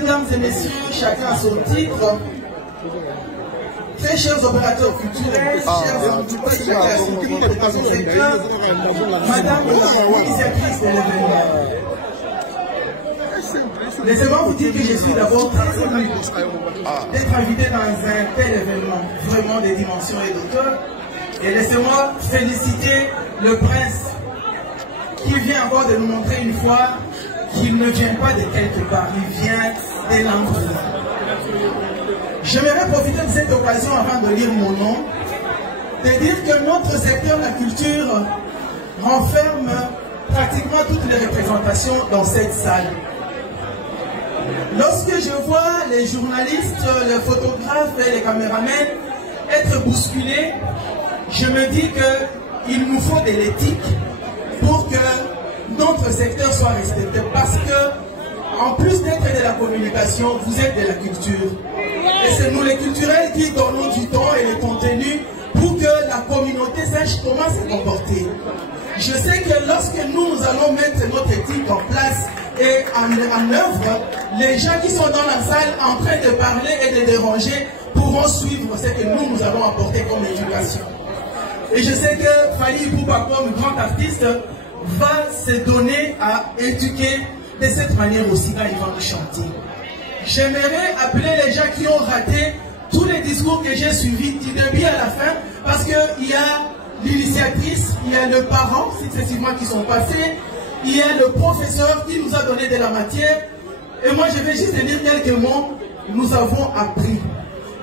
mesdames et messieurs, chacun à son titre. Très chers opérateurs culturels, chers invités, chacun à son titre, madame l'initiatrice de l'événement. Laissez-moi vous dire que je suis d'abord très ému d'être invité dans un tel événement, vraiment des dimensions et d'auteur. Et laissez-moi féliciter le prince qui vient encore de nous montrer une fois qu'il ne vient pas de quelque part, il vient de l'entrée. J'aimerais profiter de cette occasion avant de lire mon nom, de dire que notre secteur de la culture renferme pratiquement toutes les représentations dans cette salle. Lorsque je vois les journalistes, les photographes et les caméramens être bousculés, je me dis qu'il nous faut de l'éthique pour que notre secteur soit respecté. Parce que, en plus d'être de la communication, vous êtes de la culture. Et c'est nous les culturels qui donnons du temps et le contenu pour que la communauté sache comment se comporter. Je sais que lorsque nous allons mettre notre éthique en place et en œuvre, les gens qui sont dans la salle en train de parler et de déranger pourront suivre ce que nous allons apporter comme éducation. Et je sais que Fally Ipupa, comme grand artiste, va se donner à éduquer de cette manière aussi quand il va nous chanter. J'aimerais appeler les gens qui ont raté tous les discours que j'ai suivis du début à la fin, parce qu'il y a l'initiatrice, il y a le parent successivement qui sont passés, il y a le professeur qui nous a donné de la matière, et moi je vais juste dire quelques mots. Nous avons appris.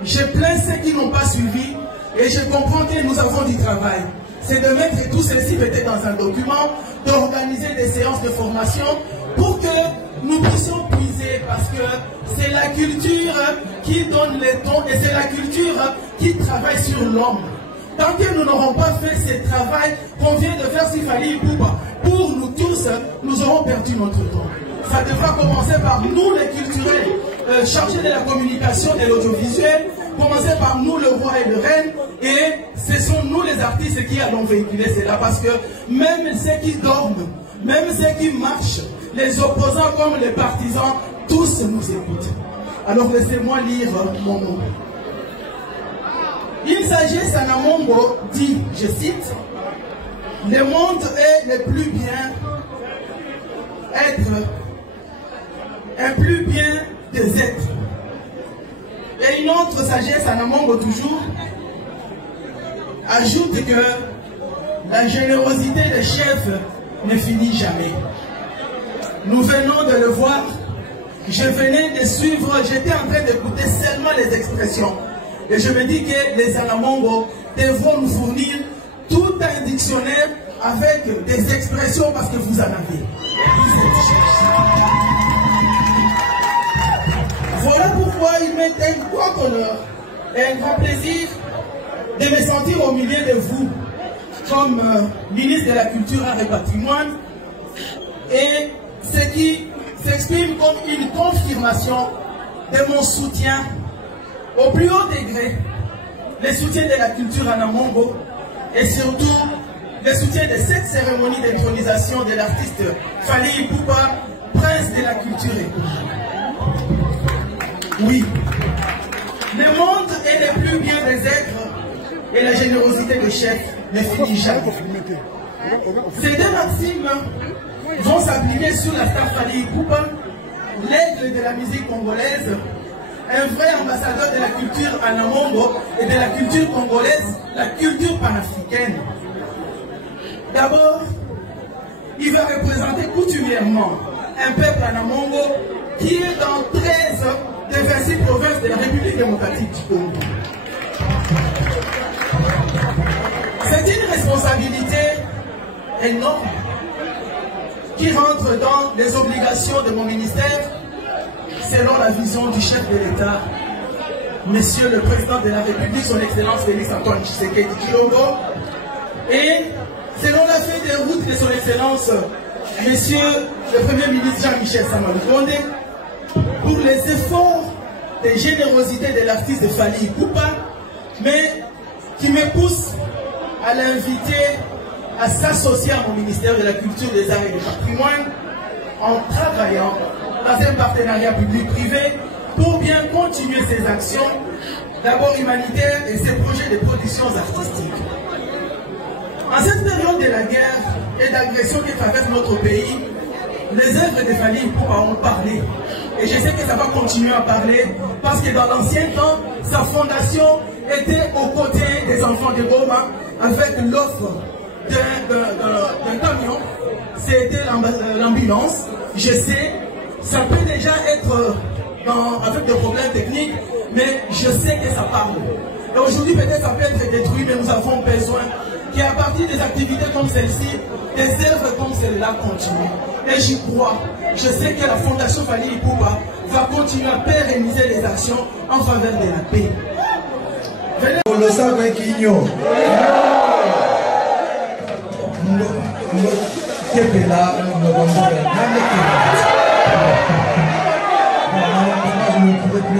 Je plains ceux qui n'ont pas suivi, et je comprends que nous avons du travail. C'est de mettre tout ceci peut-être dans un document, d'organiser des séances de formation pour que nous puissions puiser, parce que c'est la culture qui donne les dons et c'est la culture qui travaille sur l'homme. Tant que nous n'aurons pas fait ce travail qu'on vient de faire sur Fally Ipupa, pour nous tous, nous aurons perdu notre temps. Ça devra commencer par nous les culturels, chargés de la communication et de l'audiovisuel, commencer par nous le roi et le reine, et ce sont nous les artistes qui allons véhiculer cela, parce que même ceux qui dorment, même ceux qui marchent, les opposants comme les partisans, tous nous écoutent. Alors laissez-moi lire mon nom. Il s'agit, Sanamongo dit, je cite, « Le monde est le plus bien être, un plus bien des êtres. » Et une autre sagesse, Sanamongo toujours, ajoute que la générosité des chefs ne finit jamais. Nous venons de le voir, je venais de suivre, j'étais en train d'écouter seulement les expressions. Et je me dis que les Sanamongo devront nous fournir tout un dictionnaire avec des expressions parce que vous en avez. Voilà pourquoi il m'est un grand honneur et un grand plaisir de me sentir au milieu de vous comme ministre de la Culture, Art et Patrimoine, et ce qui s'exprime comme une confirmation de mon soutien au plus haut degré, le soutien de la culture en Anamongo et surtout le soutien de cette cérémonie d'intronisation de l'artiste Fally Ipupa, prince de la culture. Oui, le monde est le plus bien des êtres et la générosité des chefs ne finit jamais. Ces deux maximes vont s'appliquer sur la star Fally Ipupa, l'aigle de la musique congolaise, un vrai ambassadeur de la culture anamongo et de la culture congolaise, la culture panafricaine. D'abord, il va représenter coutumièrement un peuple anamongo qui est dans 13 des 26 provinces de la République démocratique du Congo. C'est une responsabilité énorme qui rentre dans les obligations de mon ministère selon la vision du chef de l'État, Monsieur le Président de la République, son Excellence Félix Antoine Tshisekedi Tshilombo, et selon la feuille de route de son Excellence Monsieur le Premier ministre Jean-Michel Sama-Lukonde, pour les efforts de générosité de l'artiste de Fally Ipupa, mais qui me pousse à l'inviter à s'associer à mon ministère de la Culture, des Arts et du Patrimoine en travaillant dans un partenariat public-privé pour bien continuer ses actions, d'abord humanitaires et ses projets de productions artistiques. En cette période de la guerre et d'agression qui traverse notre pays, les œuvres de Fally Ipupa ont parlé. Et je sais que ça va continuer à parler parce que dans l'ancien temps, sa fondation était aux côtés des enfants de Goma avec l'offre d'un camion. C'était l'ambulance. Je sais, ça peut déjà être avec des problèmes techniques, mais je sais que ça parle. Et aujourd'hui, peut-être ça peut être détruit, mais nous avons besoin qu'à partir des activités comme celle-ci, des œuvres comme celle-là continuent. Et j'y crois. Je sais que la Fondation Fally Ipupa va continuer à pérenniser les actions en faveur de la paix. Venez. Le savez qui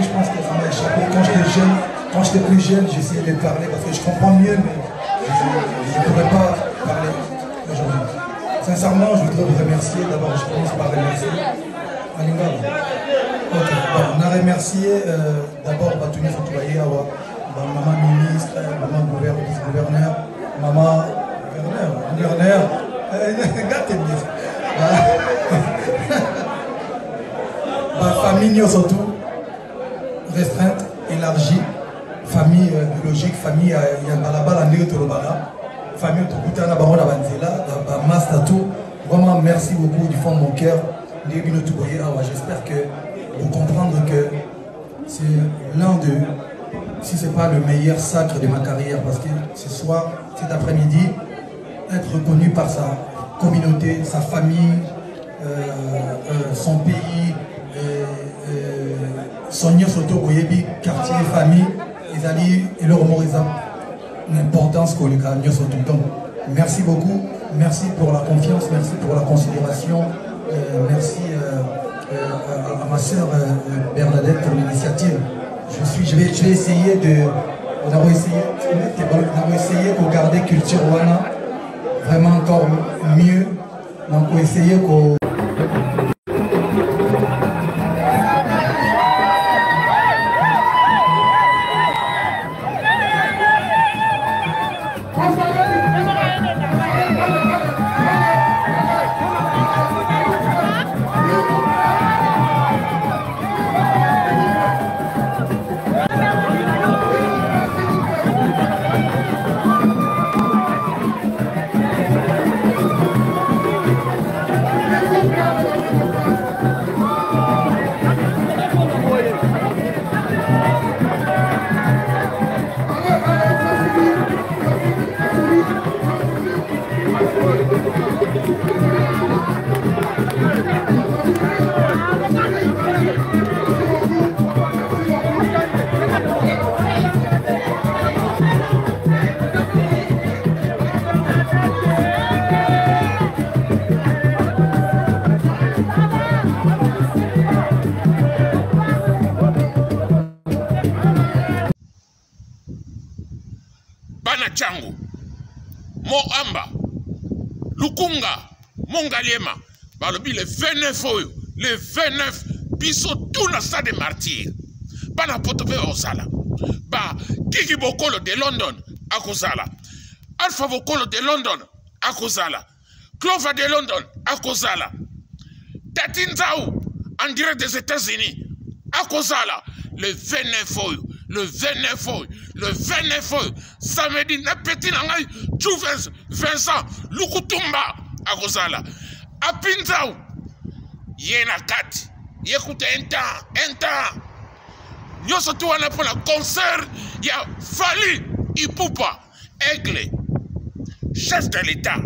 je pense que ça m'a échappé. Quand j'étais plus jeune, j'essayais de parler parce que je comprends mieux, mais je ne pourrais pas parler aujourd'hui. Sincèrement, je voudrais vous remercier. D'abord, je commence par remercier Alinga. Ok, on a remercié d'abord Batouni Fotouaye Awa, maman ministre, maman gouverneur, maman gouverneur, famille surtout restreinte, élargie, famille biologique, famille Yangalaba, famille Tokutana, Barona Banzela, Mastatou. Vraiment, merci beaucoup du fond de mon cœur. J'espère que vous comprendrez que c'est l'un de, si ce n'est pas le meilleur sacre de ma carrière, parce que ce soir, cet après-midi, être reconnu par sa communauté, sa famille, son pays, son surtout Boyebi, quartier, famille, et leur l'importance qu'on les gagne surtout. Donc, merci beaucoup, merci pour la confiance, merci pour la considération, merci à ma soeur Bernadette pour l'initiative. Je vais essayer de. On a essayé de garder culture Wana vraiment encore mieux. Donc, on va essayer qu'on. Changu, Mo Amba, Lukunga, Mongaliema, balobi le 29 oyo, le 29, biso tout na stade de martyr. Bana potope osala. Ba Kiki Bokolo de London, akozala. Alpha Bokolo de London, akozala. Clover de London, akozala. Tatinzao, en direct des États-Unis, akozala. Le 29 oyo. Le 29 oyo, le 29 oyo, samedi, na petit nangai, Chouvens, Vincent, Lukutumba, akozala. Apinzao, yena kati, yekute un temps. Nyoso tu wana pour la concert, ya Fally Ipupa, Aigle, chef de l'État.